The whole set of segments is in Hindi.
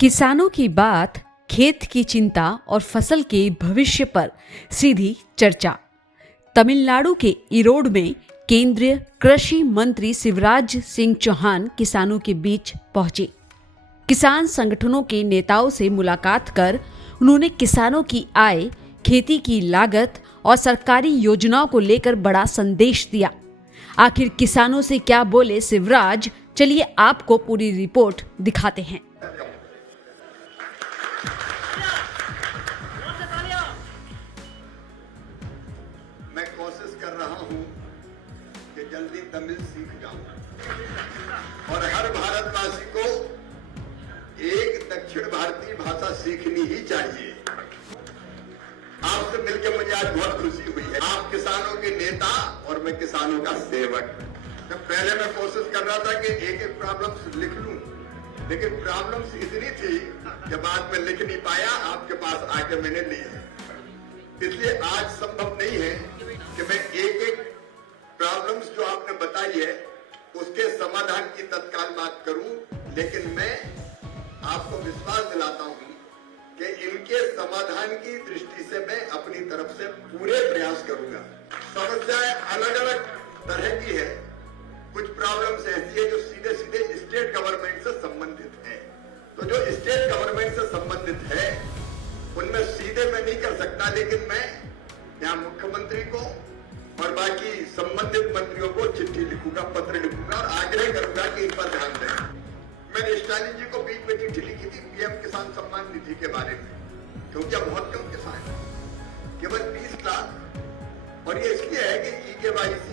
किसानों की बात, खेत की चिंता और फसल के भविष्य पर सीधी चर्चा। तमिलनाडु के इरोड में केंद्रीय कृषि मंत्री शिवराज सिंह चौहान किसानों के बीच पहुंचे। किसान संगठनों के नेताओं से मुलाकात कर उन्होंने किसानों की आय, खेती की लागत और सरकारी योजनाओं को लेकर बड़ा संदेश दिया। आखिर किसानों से क्या बोले शिवराज, चलिए आपको पूरी रिपोर्ट दिखाते हैं। मैं कोशिश कर रहा हूं कि जल्दी तमिल सीख जाऊं और हर भारतवासी को एक दक्षिण भारतीय भाषा सीखनी ही चाहिए। आपसे मिलकर मुझे आज बहुत खुशी हुई है। आप किसानों के नेता और मैं किसानों का सेवक। जब पहले मैं कोशिश कर रहा था कि एक एक प्रॉब्लम्स लिख लूं, लेकिन प्रॉब्लम्स इतनी थी कि बाद में लिख नहीं पाया। आपके पास आके मैंने ली है, इसलिए आज संभव नहीं है कि मैं एक एक प्रॉब्लम्स जो आपने बताई है उसके समाधान की तत्काल बात करूं, लेकिन मैं आपको विश्वास दिलाता हूं कि इनके समाधान की दृष्टि से मैं अपनी तरफ से पूरे प्रयास करूंगा। समस्याएं अलग अलग तरह की है। कुछ प्रॉब्लम्स ऐसी है जो सीधे सीधे स्टेट गवर्नमेंट से संबंधित है, तो जो स्टेट गवर्नमेंट से संबंधित है उनमें सीधे मैं नहीं कर सकता, लेकिन मैं यहाँ मुख्यमंत्री को और बाकी संबंधित मंत्रियों को चिट्ठी लिखूंगा, पत्र लिखूंगा और आग्रह करूंगा कि इन पर ध्यान दें। मैंने स्टालिन जी को बीच में चिट्ठी लिखी थी पीएम किसान सम्मान निधि के बारे में, क्योंकि अब बहुत कम किसान है, केवल 20 लाख। और ये इसलिए है कि EKYC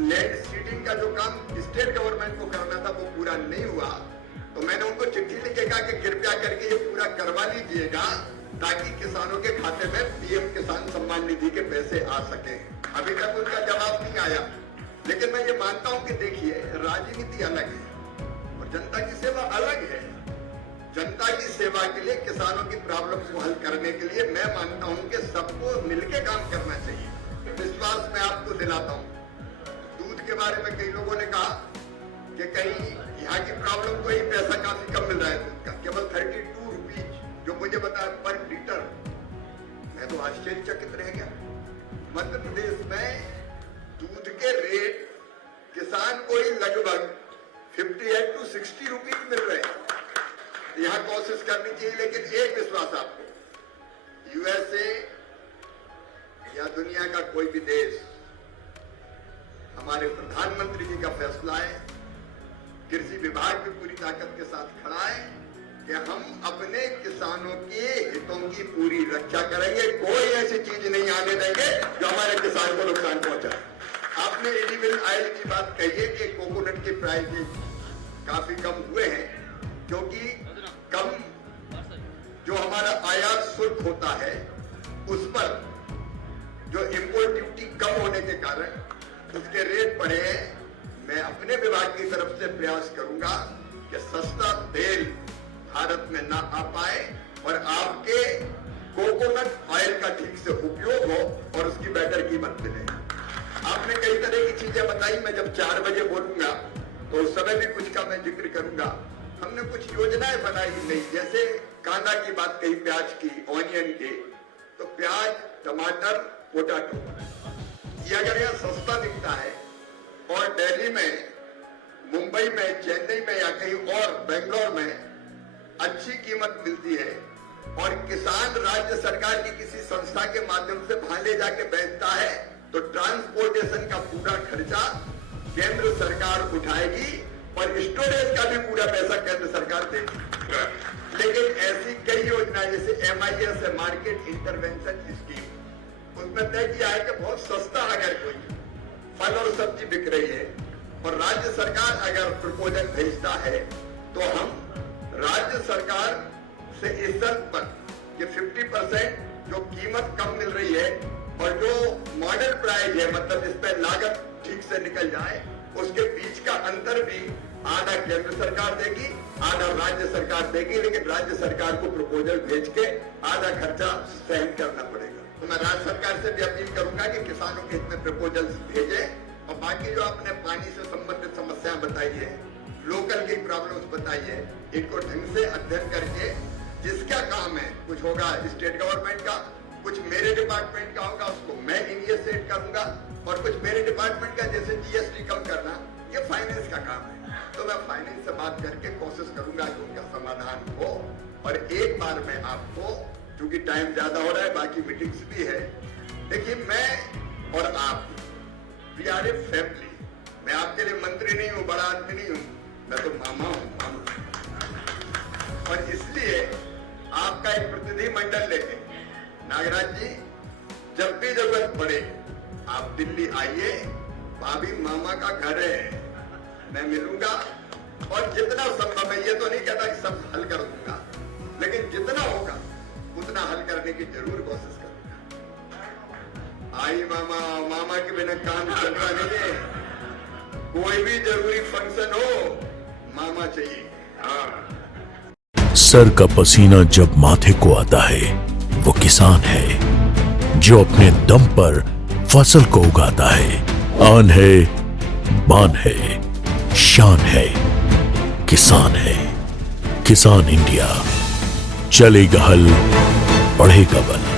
लैंड सीडिंग का जो काम स्टेट गवर्नमेंट को करना था वो पूरा नहीं हुआ, तो मैंने उनको चिट्ठी लिखे कहा कि कृपया करके ये पूरा करवा लीजिएगा ताकि किसानों के खाते में पीएम किसान सम्मान निधि के पैसे आ सके। अभी तक उनका जवाब नहीं आया, लेकिन मैं ये मानता हूं कि देखिए, राजनीति अलग है और जनता की सेवा अलग है। जनता की सेवा के लिए, किसानों की प्रॉब्लम्स को हल करने के लिए मैं मानता हूं कि सबको मिलकर काम करना चाहिए। विश्वास मैं आपको दिलाता हूं। दूध के बारे में कई लोगों ने कहा कि कहीं यहाँ की प्रॉब्लम को ही पैसा काफी कम मिल रहा है दूध का, केवल 32 रुपीज जो मुझे बताया पर लीटर। मैं तो आश्चर्यचकित रह गया। मध्य प्रदेश में दूध के रेट किसान को ही लगभग 58 to 60 रुपीज मिल रहे हैं। यहाँ कोशिश करनी चाहिए, लेकिन एक विश्वास आपको, USA या दुनिया का कोई भी देश, हमारे प्रधानमंत्री जी का फैसला है, कृषि विभाग भी पूरी ताकत के साथ खड़ा है कि हम अपने किसानों के हितों की पूरी रक्षा करेंगे। कोई ऐसी चीज नहीं आने देंगे जो हमारे किसान को नुकसान पहुंचाए। आपने एडिबल ऑयल की बात कही है कि कोकोनट के प्राइसेस काफी कम हुए हैं, क्योंकि कम जो हमारा आयात शुल्क होता है उस पर जो इंपोर्ट ड्यूटी कम होने के कारण उसके रेट बढ़े हैं। मैं अपने विभाग की तरफ से प्रयास करूंगा कि सस्ता तेल भारत में ना आ पाए और आपके कोकोनट ऑयल का ठीक से उपयोग हो और उसकी बेहतर कीमत मिले। आपने कई तरह की चीजें बताई, मैं जब 4 बजे बोलूंगा तो उस समय भी कुछ का मैं जिक्र करूंगा। हमने कुछ योजनाएं बनाई नहीं, जैसे कांदा की बात कही, प्याज की, ऑनियन की, तो प्याज, टमाटर, पोटैटो, ये अगर यहाँ सस्ता दिखता है और दिल्ली में, मुंबई में, चेन्नई में या कहीं और बेंगलोर में अच्छी कीमत मिलती है और किसान राज्य सरकार की किसी संस्था के माध्यम से वहां ले जाके बेचता है, तो ट्रांसपोर्टेशन का पूरा खर्चा केंद्र सरकार उठाएगी और स्टोरेज का भी पूरा पैसा केंद्र सरकार देगी। लेकिन ऐसी कई योजनाएं जैसे MIS है, मार्केट इंटरवेंशन स्कीम, उसमें तय किया है कि बहुत सस्ता अगर कोई फल और सब्जी बिक रही है और राज्य सरकार अगर प्रपोजल भेजता है तो हम राज्य सरकार से इस शर्त पर कि 50% जो कीमत कम मिल रही है और जो मॉडल प्राइस है, मतलब इस पर लागत ठीक से निकल जाए, उसके बीच का अंतर भी आधा केंद्र सरकार देगी, आधा राज्य सरकार देगी, लेकिन राज्य सरकार को प्रपोजल भेज के आधा खर्चा सहन करना पड़ेगा। तो मैं राज्य सरकार से भी अपील करूंगा कि किसानों के हित में प्रपोजल भेजे। और बाकी जो आपने पानी से संबंधित समस्याएं बताई है, लोकल की प्रॉब्लम्स बताइए, इनको ढंग से अध्ययन करके जिसका काम है, कुछ होगा स्टेट गवर्नमेंट का, कुछ मेरे डिपार्टमेंट का होगा, उसको मैं इनिशिएट करूंगा, और कुछ मेरे डिपार्टमेंट का जैसे जीएसटी कम करना, ये फाइनेंस का काम है। तो मैं फाइनेंस से बात करके कोशिश करूंगा कि उनका समाधान हो। और एक बार मैं आपको, क्योंकि टाइम ज्यादा हो रहा है, बाकी मीटिंग्स भी है, देखिए मैं और आप, वी आर ए फैमिली। मैं आपके लिए मंत्री नहीं हूं, बड़ा आदमी नहीं हूं, मैं तो मामा हूं, मामा। और इसलिए आपका एक प्रतिनिधि मंडल लेके, नागराज जी, जब भी जरूरत पड़े आप दिल्ली आइए, भाभी मामा का घर है, मैं मिलूंगा, और जितना संभव है, ये तो नहीं कहता कि सब हल कर दूंगा, लेकिन जितना होगा उतना हल करने की जरूर कोशिश करूंगा। आई मामा, मामा के बिना काम चलता नहीं है, कोई भी जरूरी फंक्शन हो, मामा चाहिए। हाँ, सर का पसीना जब माथे को आता है, वो किसान है जो अपने दम पर फसल को उगाता है। आन है, बान है, शान है, किसान है। किसान इंडिया, चलेगा हल, बढ़ेगा बल।